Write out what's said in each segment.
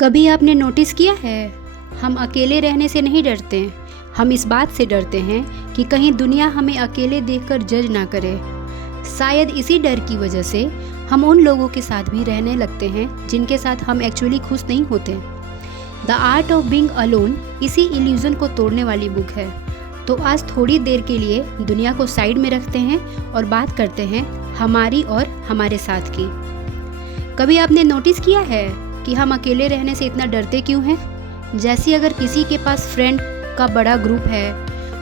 कभी आपने नोटिस किया है, हम अकेले रहने से नहीं डरते, हम इस बात से डरते हैं कि कहीं दुनिया हमें अकेले देखकर जज ना करे। शायद इसी डर की वजह से हम उन लोगों के साथ भी रहने लगते हैं जिनके साथ हम एक्चुअली खुश नहीं होते। The art of being alone इसी इल्यूजन को तोड़ने वाली बुक है। तो आज थोड़ी देर के लिए दुनिया को साइड में रखते हैं और बात करते हैं हमारी और हमारे साथ की। कभी आपने नोटिस किया है कि हम अकेले रहने से इतना डरते क्यों हैं? जैसे अगर किसी के पास फ्रेंड का बड़ा ग्रुप है,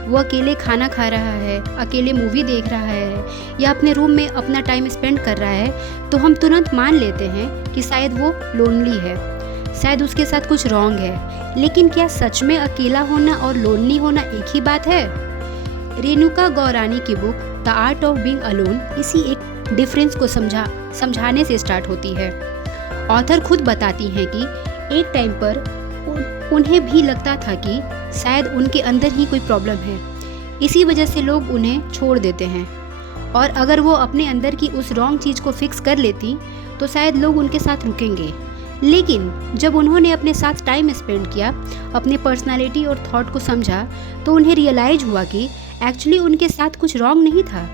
वो अकेले खाना खा रहा है, अकेले मूवी देख रहा है या अपने रूम में अपना टाइम स्पेंड कर रहा है, तो हम तुरंत मान लेते हैं कि शायद वो लोनली है, शायद उसके साथ कुछ रॉन्ग है। लेकिन क्या सच में अकेला होना और लोनली होना एक ही बात है? रेणुका गौरानी की book the art of being alone इसी एक डिफरेंस को समझाने से स्टार्ट होती है। ऑथर खुद बताती हैं कि एक टाइम पर उन्हें भी लगता था कि शायद उनके अंदर ही कोई प्रॉब्लम है, इसी वजह से लोग उन्हें छोड़ देते हैं। और अगर वो अपने अंदर की उस रॉन्ग चीज़ को फिक्स कर लेती तो शायद लोग उनके साथ रुकेंगे। लेकिन जब उन्होंने अपने साथ टाइम स्पेंड किया, अपने पर्सनालिटी और थॉट को समझा, तो उन्हें रियलाइज हुआ कि एक्चुअली उनके साथ कुछ रॉन्ग नहीं था।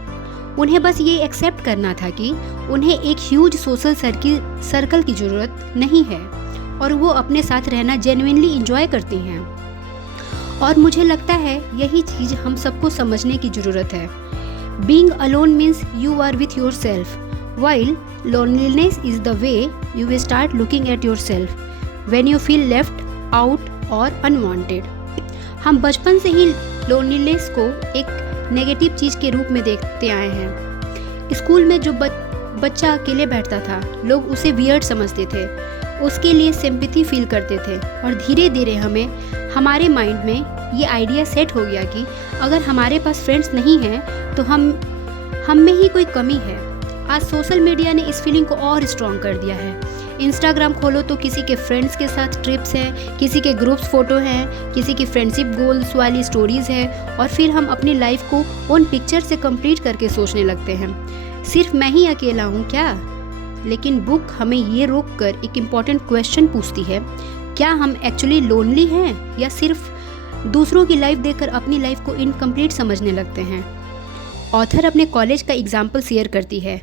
उन्हें बस ये एक्सेप्ट करना था कि उन्हें एक ह्यूज सोशल सर्कल की ज़रूरत नहीं है और वो अपने साथ रहना जेन्युइनली इंजॉय करती हैं। और मुझे लगता है यही चीज़ हम सबको समझने की ज़रूरत है। Being alone means you are with yourself, while loneliness is the way you will start looking at yourself when you feel left out or unwanted। हम बचपन से ही loneliness को एक नेगेटिव चीज़ के रूप में देखते आए हैं। स्कूल में जो बच्चा अकेले बैठता था, लोग उसे वियर्ड समझते थे, उसके लिए सिंपैथी फील करते थे। और धीरे धीरे हमारे माइंड में ये आइडिया सेट हो गया कि अगर हमारे पास फ्रेंड्स नहीं हैं तो हम में ही कोई कमी है। आज सोशल मीडिया ने इस फीलिंग को और स्ट्रॉन्ग कर दिया है। इंस्टाग्राम खोलो तो किसी के फ्रेंड्स के साथ ट्रिप्स हैं, किसी के ग्रुप्स फ़ोटो हैं, किसी की फ्रेंडशिप गोल्स वाली स्टोरीज़ है, और फिर हम अपनी लाइफ को उन पिक्चर से कंप्लीट करके सोचने लगते हैं सिर्फ मैं ही अकेला हूँ क्या। लेकिन बुक हमें ये रोक कर एक इम्पॉर्टेंट क्वेश्चन पूछती है, क्या हम एक्चुअली लोनली हैं या सिर्फ दूसरों की लाइफ देखकर अपनी लाइफ को इनकम्प्लीट समझने लगते हैं। ऑथर अपने कॉलेज का एग्जाम्पल शेयर करती है।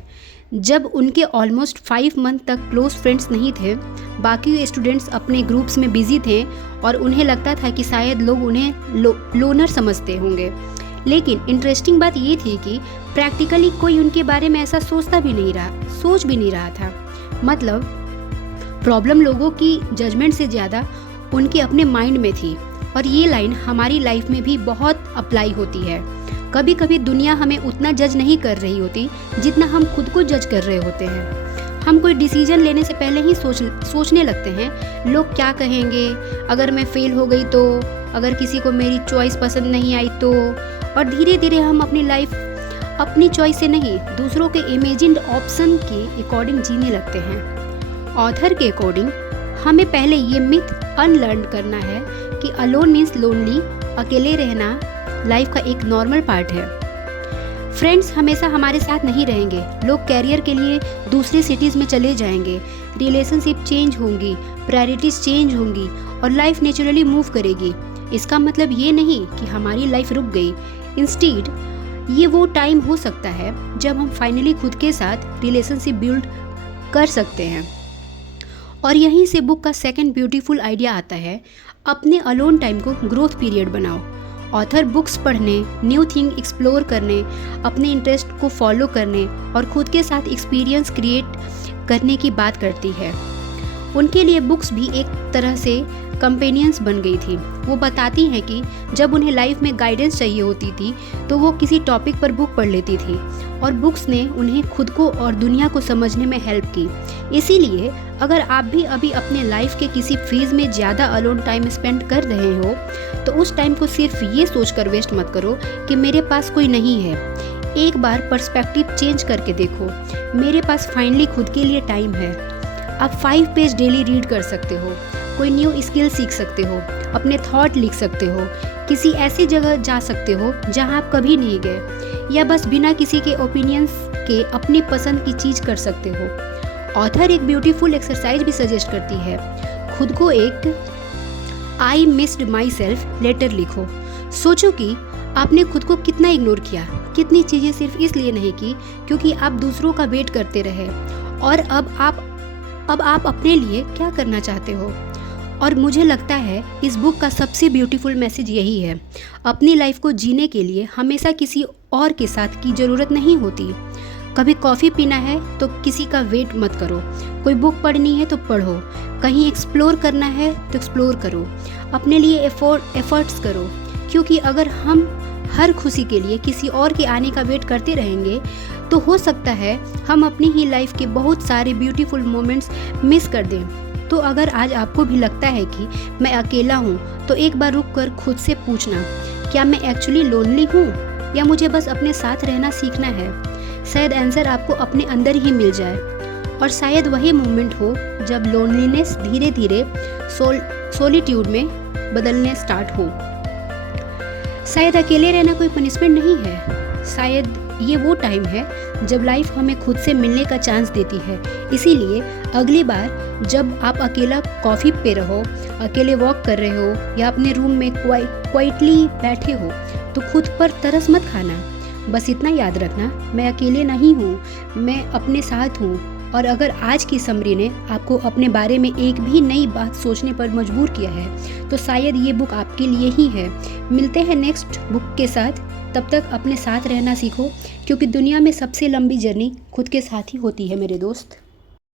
जब उनके ऑलमोस्ट 5 मंथ तक क्लोज फ्रेंड्स नहीं थे, बाकी स्टूडेंट्स अपने ग्रुप्स में बिजी थे और उन्हें लगता था कि शायद लोग उन्हें लोनर समझते होंगे। लेकिन इंटरेस्टिंग बात ये थी कि प्रैक्टिकली कोई उनके बारे में ऐसा सोच भी नहीं रहा था। मतलब प्रॉब्लम लोगों की जजमेंट से ज़्यादा उनके अपने माइंड में थी। और ये लाइन हमारी लाइफ में भी बहुत अप्लाई होती है। कभी कभी दुनिया हमें उतना जज नहीं कर रही होती जितना हम खुद को जज कर रहे होते हैं। हम कोई डिसीजन लेने से पहले ही सोचने लगते हैं, लोग क्या कहेंगे, अगर मैं फेल हो गई तो, अगर किसी को मेरी चॉइस पसंद नहीं आई तो। और धीरे धीरे हम अपनी लाइफ अपनी चॉइस से नहीं, दूसरों के इमेजिन्ड ऑप्शन के अकॉर्डिंग जीने लगते हैं। ऑथर के अकॉर्डिंग हमें पहले ये मिथ अनलर्न करना है कि अलोन मीन्स लोनली, अकेले रहना लाइफ का एक नॉर्मल पार्ट है। फ्रेंड्स हमेशा हमारे साथ नहीं रहेंगे, लोग कैरियर के लिए दूसरे सिटीज़ में चले जाएंगे, रिलेशनशिप चेंज होंगी, प्रायोरिटीज़ चेंज होंगी और लाइफ नेचुरली मूव करेगी। इसका मतलब ये नहीं कि हमारी लाइफ रुक गई। इंस्टीड ये वो टाइम हो सकता है जब हम फाइनली खुद के साथ रिलेशनशिप बिल्ड कर सकते हैं। और यहीं से बुक का सेकंड ब्यूटीफुल आइडिया आता है, अपने अलोन टाइम को ग्रोथ पीरियड बनाओ। ऑथर बुक्स पढ़ने, न्यू थिंग एक्सप्लोर करने, अपने इंटरेस्ट को फॉलो करने और खुद के साथ एक्सपीरियंस क्रिएट करने की बात करती है। उनके लिए बुक्स भी एक तरह से कंपेनियंस बन गई थी। वो बताती हैं कि जब उन्हें लाइफ में गाइडेंस चाहिए होती थी तो वो किसी टॉपिक पर बुक पढ़ लेती थी और बुक्स ने उन्हें खुद को और दुनिया को समझने में हेल्प की। इसीलिए अगर आप भी अभी अपने लाइफ के किसी फेज़ में ज़्यादा अलोन टाइम स्पेंड कर रहे हो तो उस टाइम को सिर्फ ये सोचकर वेस्ट मत करो कि मेरे पास कोई नहीं है। एक बार पर्सपेक्टिव चेंज करके देखो, मेरे पास फाइनली खुद के लिए टाइम है। आप 5 पेज डेली रीड कर सकते हो, कोई न्यू स्किल सीख सकते हो, अपने थॉट लिख सकते हो, किसी ऐसी जगह जा सकते हो जहां आप कभी नहीं गए, या बस बिना किसी के ओपिनियंस के अपनी पसंद की चीज़ कर सकते हो। ऑथर एक ब्यूटीफुल एक्सरसाइज भी सजेस्ट करती है। खुद को एक I missed myself letter लिखो। सोचो कि आपने खुद को कितना इग्नोर किया, कितनी चीज़ें सिर्फ इसलिए नहीं की क्योंकि आप दूसरों का वेट करते रहे। और अब आप अपने लिए क्या करना चाहते हो। और मुझे लगता है इस बुक का सबसे ब्यूटीफुल मैसेज यही है, अपनी लाइफ को जीने के लिए हमेशा किसी और के साथ की ज़रूरत नहीं होती। कभी कॉफ़ी पीना है तो किसी का वेट मत करो, कोई बुक पढ़नी है तो पढ़ो, कहीं एक्सप्लोर करना है तो एक्सप्लोर करो, अपने लिए एफर्ट्स करो। क्योंकि अगर हम हर खुशी के लिए किसी और के आने का वेट करते रहेंगे तो हो सकता है हम अपनी ही लाइफ के बहुत सारे ब्यूटीफुल मोमेंट्स मिस कर दें। तो अगर आज आपको भी लगता है कि मैं अकेला हूँ तो एक बार रुक कर खुद से पूछना, क्या मैं एक्चुअली लोनली हूँ या मुझे बस अपने साथ रहना सीखना है। शायद आंसर आपको अपने अंदर ही मिल जाए। और शायद वही मोमेंट हो जब लोनलीनेस धीरे धीरे सोलिट्यूड में बदलने स्टार्ट हो। शायद अकेले रहना कोई पनिशमेंट नहीं है, शायद ये वो टाइम है जब लाइफ हमें खुद से मिलने का चांस देती है। इसीलिए अगली बार जब आप अकेला कॉफ़ी पे रहो, अकेले वॉक कर रहे हो या अपने रूम में क्वाइटली बैठे हो तो खुद पर तरस मत खाना। बस इतना याद रखना, मैं अकेले नहीं हूँ, मैं अपने साथ हूँ। और अगर आज की समरी ने आपको अपने बारे में एक भी नई बात सोचने पर मजबूर किया है तो शायद ये बुक आपके लिए ही है। मिलते हैं नेक्स्ट बुक के साथ, तब तक अपने साथ रहना सीखो क्योंकि दुनिया में सबसे लंबी जर्नी खुद के साथ ही होती है मेरे दोस्त।